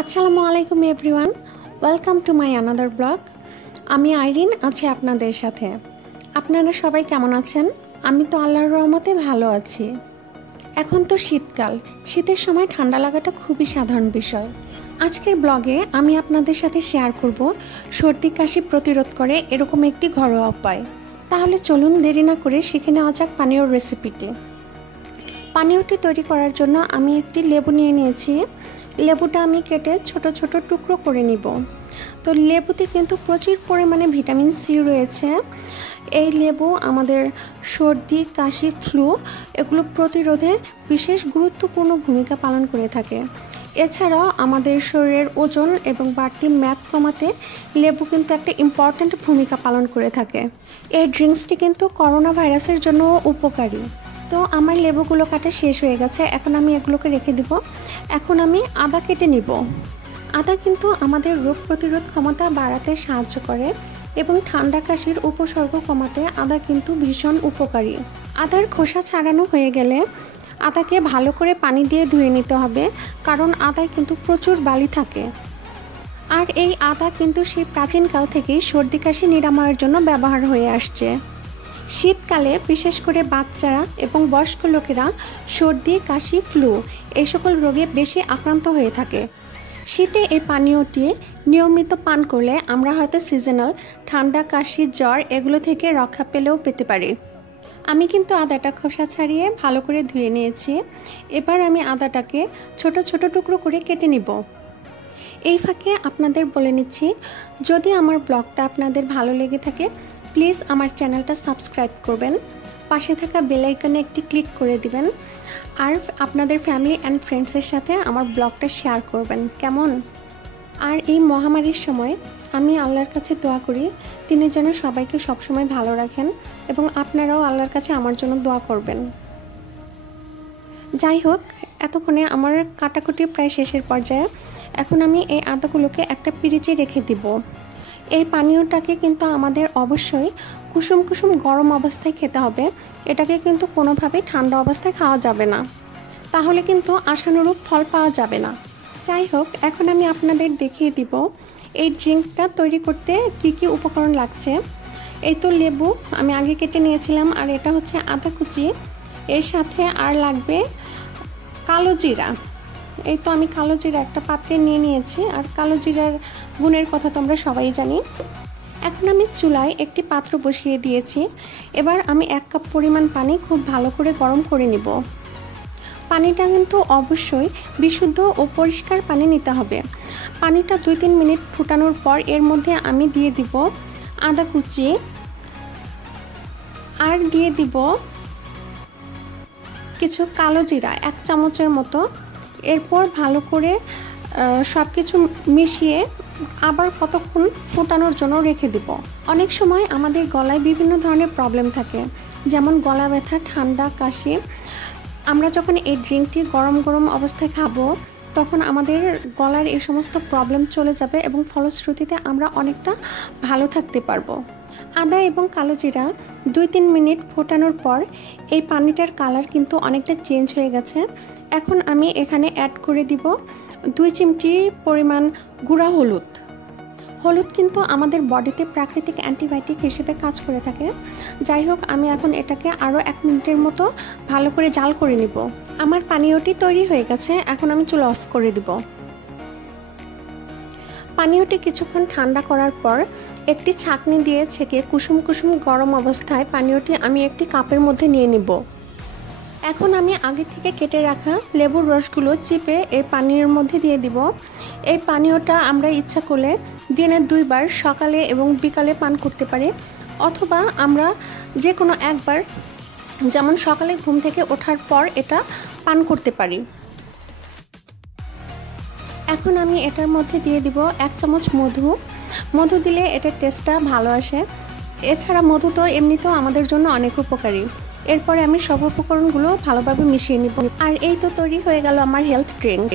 আসসালামু আলাইকুম everyone, welcome to my another blog. আমি আইরিন আছি আপনাদের সাথে। আপনারা সবাই কেমন আছেন? আমি তো আল্লাহর রহমতে ভালো আছি। এখন তো শীতকাল, শীতের সময় ঠান্ডা লাগাটা খুবই সাধারণ বিষয়। আজকের ব্লগে আমি আপনাদের সাথে শেয়ার করব সর্দি কাশি প্রতিরোধ করে এরকম একটি ঘরোয়া উপায়। তাহলে চলুন দেরি না করে শিখে নেওয়া যাক পানীয়র রেসিপিটি। পানীয়টি তৈরি করার জন্য আমি একটি লেবু নিয়ে নিয়েছি। লেবুটা আমি কেটে ছোট ছোট টুকরো করে নিব। তো লেবুতে কিন্তু প্রচুর পরিমাণে ভিটামিন সি রয়েছে। এই লেবু আমাদের সর্দি কাশি ফ্লু এগুলো প্রতিরোধে বিশেষ গুরুত্বপূর্ণ ভূমিকা পালন করে থাকে। এছাড়াও আমাদের শরীরের ওজন এবং বাড়তি মেদ কমাতে লেবু কিন্তু একটা ইম্পর্ট্যান্ট ভূমিকা পালন করে থাকে। এই ড্রিঙ্কসটি কিন্তু করোনা ভাইরাসের জন্য উপকারী। তো আমার লেবুগুলো কাটা শেষ হয়ে গেছে, এখন আমি এগুলোকে রেখে দিব। এখন আমি আদা কেটে নিব। আদা কিন্তু আমাদের রোগ প্রতিরোধ ক্ষমতা বাড়াতে সাহায্য করে এবং ঠান্ডা কাশির উপসর্গ কমাতে আদা কিন্তু ভীষণ উপকারী। আদার খোসা ছাড়ানো হয়ে গেলে আদাকে ভালো করে পানি দিয়ে ধুয়ে নিতে হবে, কারণ আদায় কিন্তু প্রচুর বালি থাকে। আর এই আদা কিন্তু সেই প্রাচীনকাল থেকেই সর্দি কাশি নিরাময়ের জন্য ব্যবহার হয়ে আসছে। শীতকালে বিশেষ করে বাচ্চারা এবং বয়স্ক লোকেরা সর্দি কাশি ফ্লু এই সকল রোগে বেশি আক্রান্ত হয়ে থাকে। শীতে এই পানীয়টি নিয়মিত পান করলে আমরা হয়তো সিজনাল ঠান্ডা কাশি জ্বর এগুলো থেকে রক্ষা পেতে পারি। আমি কিন্তু আদাটা খোসা ছাড়িয়ে ভালো করে ধুয়ে নিয়েছি। এবার আমি আদাটাকে ছোট ছোট টুকরো করে কেটে নিব। এই ফাঁকে আপনাদের বলে নিচ্ছি, যদি আমার ব্লগটা আপনাদের ভালো লেগে থাকে প্লিজ আমার চ্যানেলটা সাবস্ক্রাইব করবেন, পাশে থাকা বেল আইকনে একটি ক্লিক করে দিবেন, আর আপনাদের ফ্যামিলি অ্যান্ড ফ্রেন্ডসের সাথে আমার ব্লগটা শেয়ার করবেন, কেমন? আর এই মহামারীর সময় আমি আল্লাহর কাছে দোয়া করি তিনি যেন সবাইকে সবসময় ভালো রাখেন এবং আপনারাও আল্লাহর কাছে আমার জন্য দোয়া করবেন। যাই হোক, এতক্ষণে আমার কাটাকুটি প্রায় শেষের পর্যায়ে। এখন আমি এই আদাগুলোকে একটা পিরিচে রেখে দিব। এই পানীয়টাকে কিন্তু আমাদের অবশ্যই কুসুম কুসুম গরম অবস্থায় খেতে হবে। এটাকে কিন্তু কোনোভাবেই ঠান্ডা অবস্থায় খাওয়া যাবে না, তাহলে কিন্তু আশানুরূপ ফল পাওয়া যাবে না। যাই হোক, এখন আমি আপনাদের দেখিয়ে দিব এই ড্রিঙ্কটা তৈরি করতে কি কি উপকরণ লাগছে। এই তো লেবু আমি আগে কেটে নিয়েছিলাম, আর এটা হচ্ছে আদা কুচি, এর সাথে আর লাগবে কালো জিরা। এই তো আমি কালো জিরা একটা পাত্রে নিয়ে নিয়েছি, আর কালো জিরার গুণের কথা তো আমরা সবাই জানি। এখন আমি চুলায় একটি পাত্র বসিয়ে দিয়েছি। এবার আমি 1 কাপ পরিমাণ পানি খুব ভালো করে গরম করে নিব। পানিটা কিন্তু অবশ্যই বিশুদ্ধ ও পরিষ্কার পানি নিতে হবে। পানিটা 2-3 মিনিট ফুটানোর পর এর মধ্যে আমি দিয়ে দিব আদা কুচি, আর দিয়ে দিব কিছু কালো জিরা 1 চামচের মতো। এরপর ভালো করে সব কিছু মিশিয়ে আবার কতক্ষণ ফোটানোর জন্য রেখে দিব। অনেক সময় আমাদের গলায় বিভিন্ন ধরনের প্রবলেম থাকে, যেমন গলা ব্যথা, ঠান্ডা, কাশি। আমরা যখন এই ড্রিঙ্কটি গরম গরম অবস্থায় খাবো তখন আমাদের গলার এই সমস্ত প্রবলেম চলে যাবে এবং ফলশ্রুতিতে আমরা অনেকটা ভালো থাকতে পারবো। আদা এবং কালো জিরা 2-3 মিনিট ফোটানোর পর এই পানিটার কালার কিন্তু অনেকটা চেঞ্জ হয়ে গেছে। এখন আমি এখানে অ্যাড করে দিব 2 চিমটি পরিমাণ গুঁড়া হলুদ। হলুদ কিন্তু আমাদের বডিতে প্রাকৃতিক অ্যান্টিবায়োটিক হিসেবে কাজ করে থাকে। যাই হোক, আমি এখন এটাকে আরও 1 মিনিটের মতো ভালো করে জাল করে নিব। আমার পানীয়টি তৈরি হয়ে গেছে, এখন আমি চুলা অফ করে দিব। পানীয়টি কিছুক্ষণ ঠান্ডা করার পর একটি ছাঁকনি দিয়ে ছেঁকে কুসুম কুসুম গরম অবস্থায় পানীয়টি আমি একটি কাপের মধ্যে নিয়ে নিব। এখন আমি আগে থেকে কেটে রাখা লেবুর রসগুলো চিপে এই পানীয়ের মধ্যে দিয়ে দিব। এই পানীয়টা আমরা ইচ্ছা করলে দিনে 2 বার সকালে এবং বিকালে পান করতে পারি, অথবা আমরা যে কোনো একবার, যেমন সকালে ঘুম থেকে ওঠার পর এটা পান করতে পারি। এখন আমি এটার মধ্যে দিয়ে দিব 1 চামচ মধু। মধু দিলে এটার টেস্টটা ভালো আসে। এছাড়া মধু তো এমনিতেও আমাদের জন্য অনেক উপকারী। এরপরে আমি সব উপকরণগুলো ভালোভাবে মিশিয়ে নিব। আর এই তো তৈরি হয়ে গেল আমার হেলথ ড্রিঙ্ক।